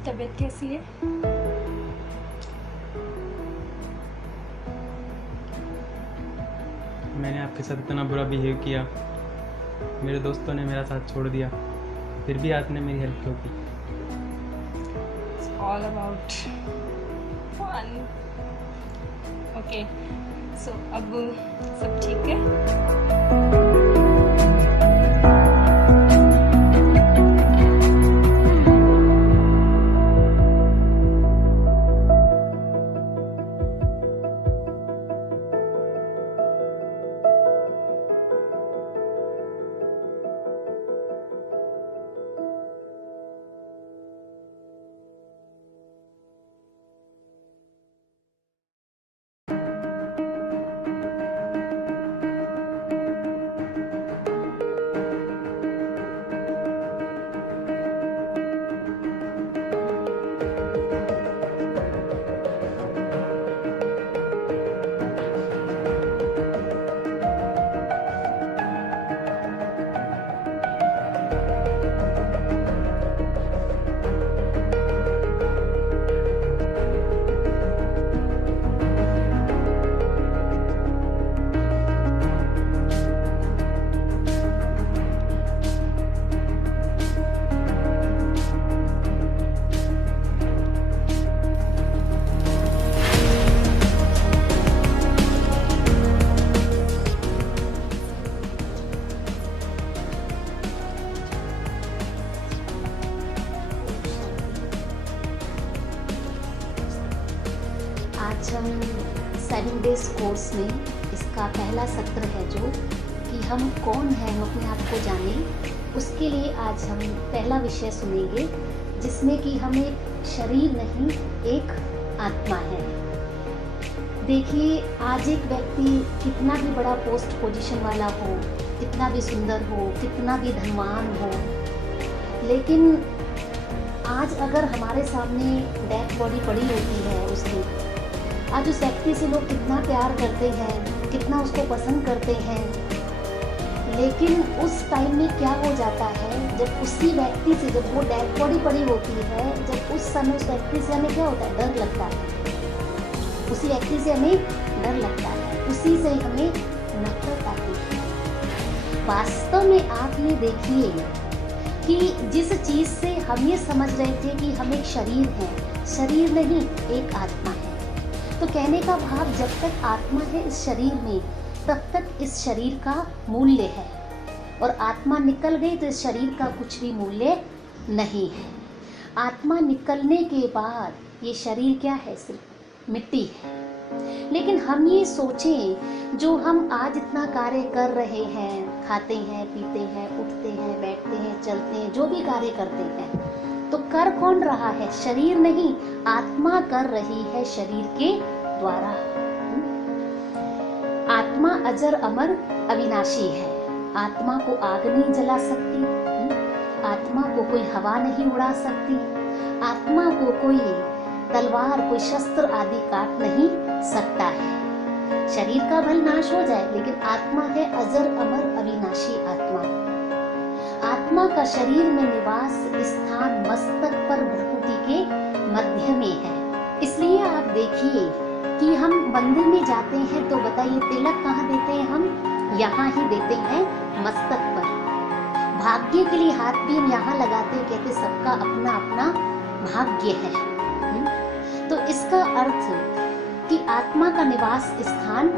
आपकी तबीयत कैसी है? मैंने आपके साथ इतना बुरा बिहेव किया, मेरे दोस्तों ने मेरा साथ छोड़ दिया, फिर भी आपने मेरी हेल्प क्यों की? It's all about fun. Okay, so अब सब ठीक है? आज हम 7 डेज कोर्स में इसका पहला सत्र है जो कि हम कौन हैं, हम अपने आप को जानें। उसके लिए आज हम पहला विषय सुनेंगे जिसमें कि हम एक शरीर नहीं एक आत्मा है। देखिए, आज एक व्यक्ति कितना भी बड़ा पोस्ट पोजीशन वाला हो, कितना भी सुंदर हो, कितना भी धनवान हो, लेकिन आज अगर हमारे सामने डेड बॉडी पड़ी होती है उसकी, आज उस व्यक्ति से लोग कितना प्यार करते हैं, कितना उसको पसंद करते हैं, लेकिन उस टाइम में क्या हो जाता है, जब उसी व्यक्ति से, जब वो डेड बॉडी पड़ी होती है, जब उस समय उस व्यक्ति से हमें क्या होता है, डर लगता है। उसी व्यक्ति से हमें डर लगता है, उसी से हमें नफरत आती है। वास्तव में आप ये देखिए कि जिस चीज़ से हम ये समझ रहे थे कि हम एक शरीर हैं, शरीर नहीं एक आत्मा है। तो कहने का भाव, जब तक आत्मा है इस शरीर में, तब तक इस शरीर का मूल्य है, और आत्मा निकल गई तो इस शरीर का कुछ भी मूल्य नहीं है। आत्मा निकलने के बाद ये शरीर क्या है, सिर्फ मिट्टी है। लेकिन हम ये सोचें, जो हम आज इतना कार्य कर रहे हैं, खाते हैं, पीते हैं, उठते हैं, बैठते हैं, चलते हैं, जो भी कार्य करते हैं, तो कर कौन रहा है, शरीर नहीं, आत्मा कर रही है शरीर के द्वारा। आत्मा अजर अमर अविनाशी है। आत्मा को आग नहीं जला सकती, आत्मा को कोई हवा नहीं उड़ा सकती, आत्मा को कोई तलवार, कोई शस्त्र आदि काट नहीं सकता है। शरीर का भल नाश हो जाए, लेकिन आत्मा है अजर अमर अविनाशी आत्मा। आत्मा का शरीर में निवास स्थान मस्तक पर भ्रुकुटी के मध्य में है। इसलिए आप देखिए कि हम मंदिर में जाते हैं तो बताइए, तिलक कहाँ देते हैं, हम यहाँ ही देते हैं, मस्तक पर। भाग्य के लिए हाथ भी हम यहाँ लगाते हैं, कहते सबका अपना अपना भाग्य है। तो इसका अर्थ कि आत्मा का निवास स्थान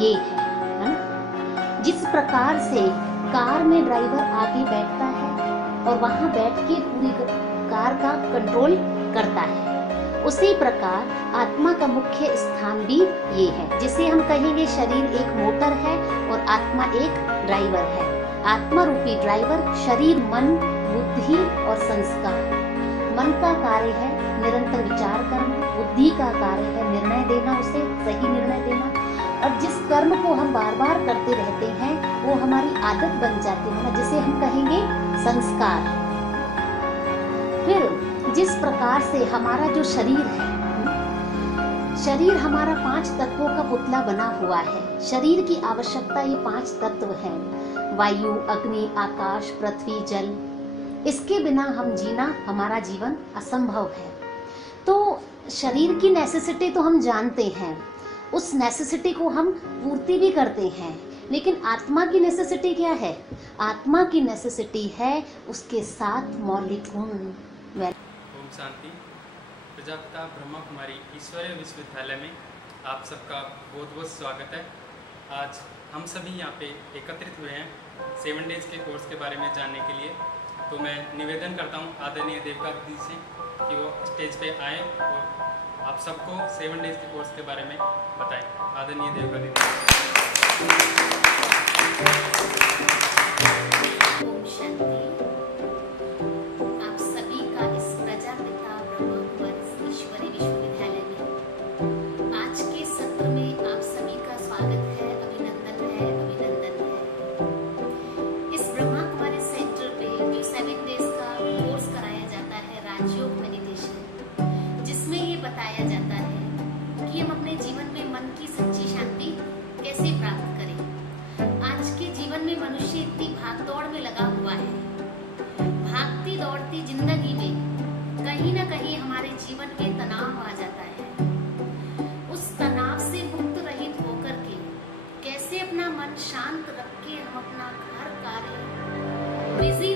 ये है। जिस प्रकार से कार में ड्राइवर आगे बैठता है और वहां बैठ के पूरी कार का कंट्रोल करता है, उसी प्रकार आत्मा का मुख्य स्थान भी ये है। जिसे हम कहेंगे शरीर एक मोटर है और आत्मा एक ड्राइवर है। आत्मा रूपी ड्राइवर शरीर, मन, बुद्धि और संस्कार। मन का कार्य है निरंतर विचार करना, बुद्धि का कार्य है निर्णय देना, उसे सही निर्णय देना, और जिस कर्म को हम बार बार करते रहते हैं वो हमारी आदत बन जाती है, जिसे हम कहेंगे संस्कार। फिर जिस प्रकार से हमारा जो शरीर है, शरीर हमारा 5 तत्वों का पुतला बना हुआ है। शरीर की आवश्यकता ये 5 तत्व हैं, वायु, अग्नि, आकाश, पृथ्वी, जल। इसके बिना हम जीना, हमारा जीवन असंभव है। तो शरीर की नेसेसिटी तो हम जानते हैं, उस नेसेसिटी को हम पूर्ति भी करते हैं, लेकिन आत्मा की नेसेसिटी क्या है? आत्मा की नेसेसिटी है उसके 7 मौलिक गुण। ओम शांति। प्रजापिता ब्रह्मा कुमारी ईश्वरीय विश्वविद्यालय में आप सबका बहुत बहुत स्वागत है। आज हम सभी यहाँ पे एकत्रित हुए हैं 7 डेज के कोर्स के बारे में जानने के लिए। तो मैं निवेदन करता हूँ आदरणीय देविका दीदी से कि वो स्टेज पे आए और आप सबको 7 डेज के कोर्स के बारे में बताएं। आदरणीय देविका दीदी। ओम शांति। आप सभी का इस प्रजापिता ब्रह्मा कुमारी ईश्वरीय विश्वविद्यालय में आज के सत्र में आप सभी का स्वागत है, अभिनंदन है, अभिनंदन है। इस ब्रह्मा कुमारी सेंटर पे जो 7 डेज का कोर्स कराया जाता है राजयोग मेडिटेशन, जिसमें ये बताया जाता है कि हम अपने जीवन में मन की सच्ची शांति कैसे प्राप्त करें। आज के जीवन में मनुष्य इतनी भागदौड़ में लगा हुआ है, भागती दौड़ती जिंदगी में कहीं ना कहीं हमारे जीवन में तनाव आ जाता है। उस तनाव से मुक्त रहित होकर के कैसे अपना मन शांत रख के हम अपना घर कार्य बिजी